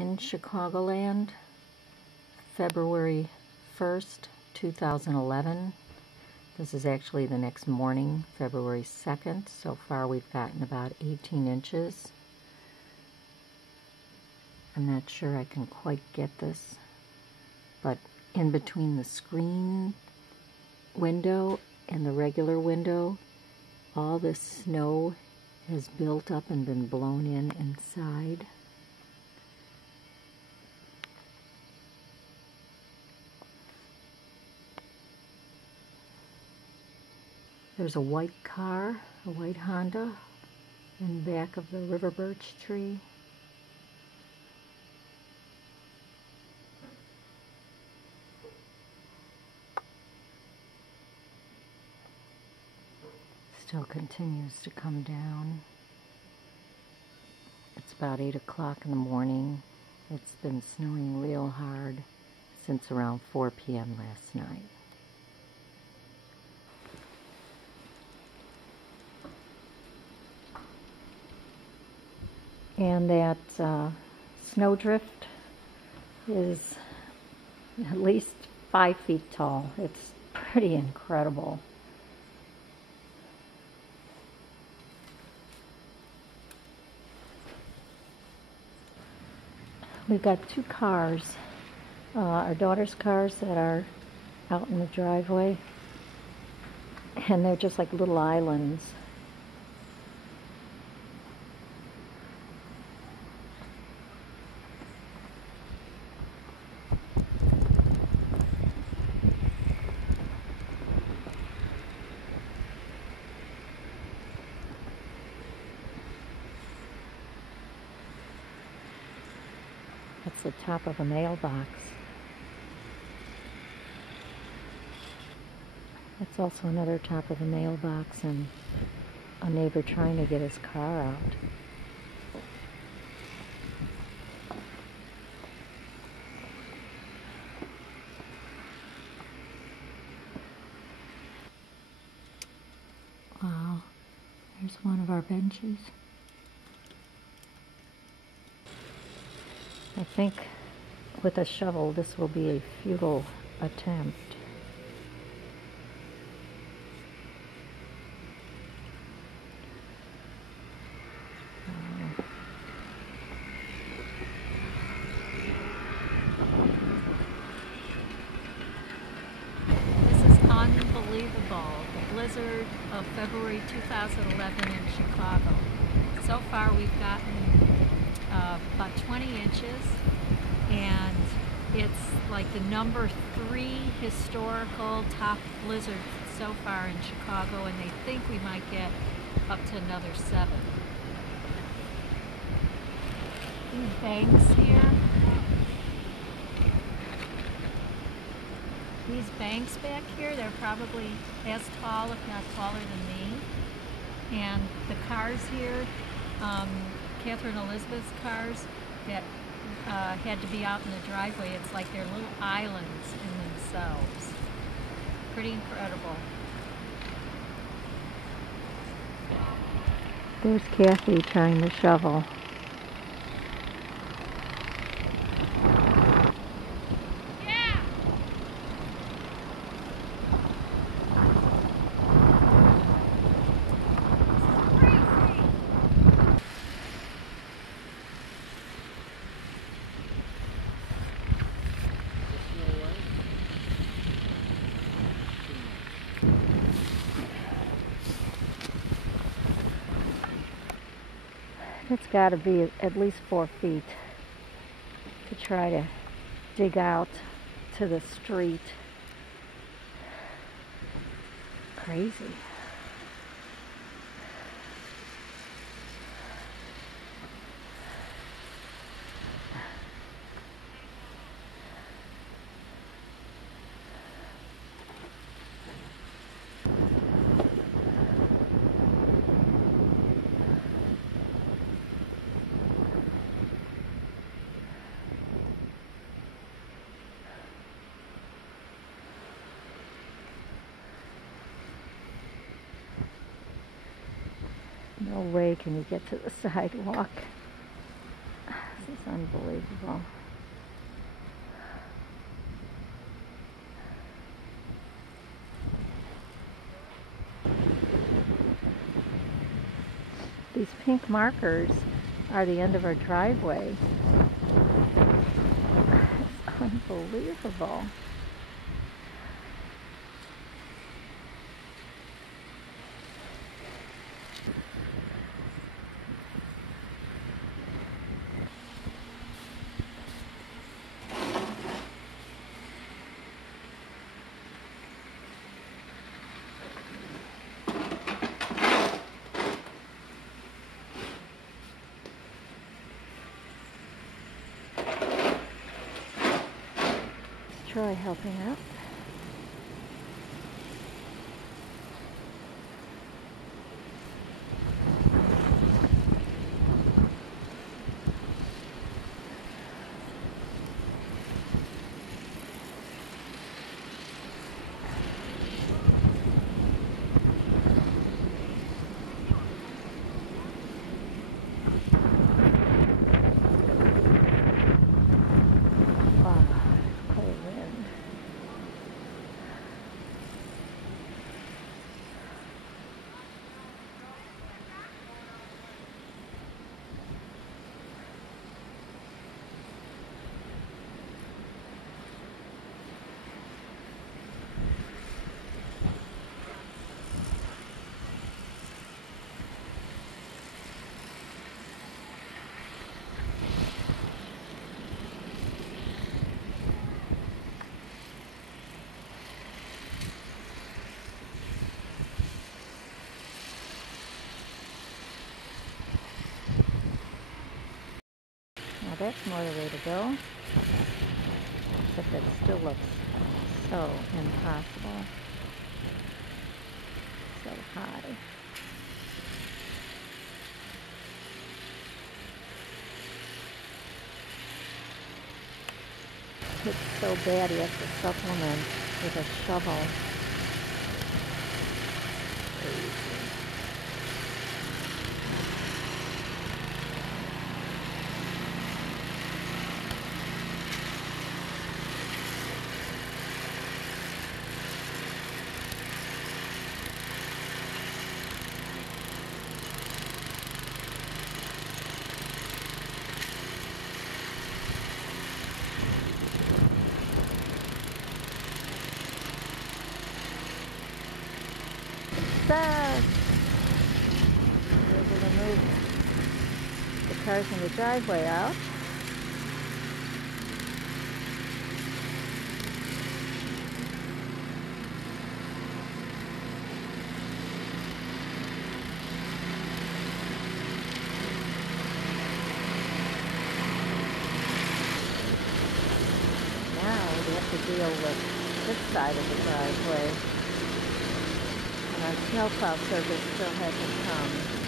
in Chicagoland, February 1st, 2011. This is actually the next morning, February 2nd. So far we've gotten about 18 inches. I'm not sure I can quite get this, but in between the screen window and the regular window, all this snow has built up and been blown in inside. There's a white car, a white Honda, in back of the river birch tree. Still continues to come down. It's about 8 o'clock in the morning. It's been snowing real hard since around 4 p.m. last night. And that snowdrift is at least 5 feet tall. It's pretty incredible. We've got 2 cars, our daughter's cars that are out in the driveway, and they're just like little islands. That's the top of a mailbox. That's also another top of a mailbox and a neighbor trying to get his car out. Wow, there's one of our benches. I think with a shovel this will be a futile attempt. This is unbelievable. The blizzard of February 2011 in Chicago. So far we've gotten about 20 inches, and it's like the number 3 historical top blizzard so far in Chicago, and they think we might get up to another 7. These banks here, these banks back here, they're probably as tall, if not taller than me, and the cars here, Catherine Elizabeth's cars that had to be out in the driveway, it's like they're little islands in themselves. Pretty incredible. There's Kathy trying to shovel. It's got to be at least 4 feet to try to dig out to the street. Crazy. No way can you get to the sidewalk. This is unbelievable. These pink markers are the end of our driveway. It's unbelievable. Troy helping out. That's more the way to go, but that still looks so impossible, so high. It's so bad you have to supplement with a shovel. Crazy. We're able to move the cars in the driveway out. Now we have to deal with this side of the driveway. Our snowplow service still hasn't come.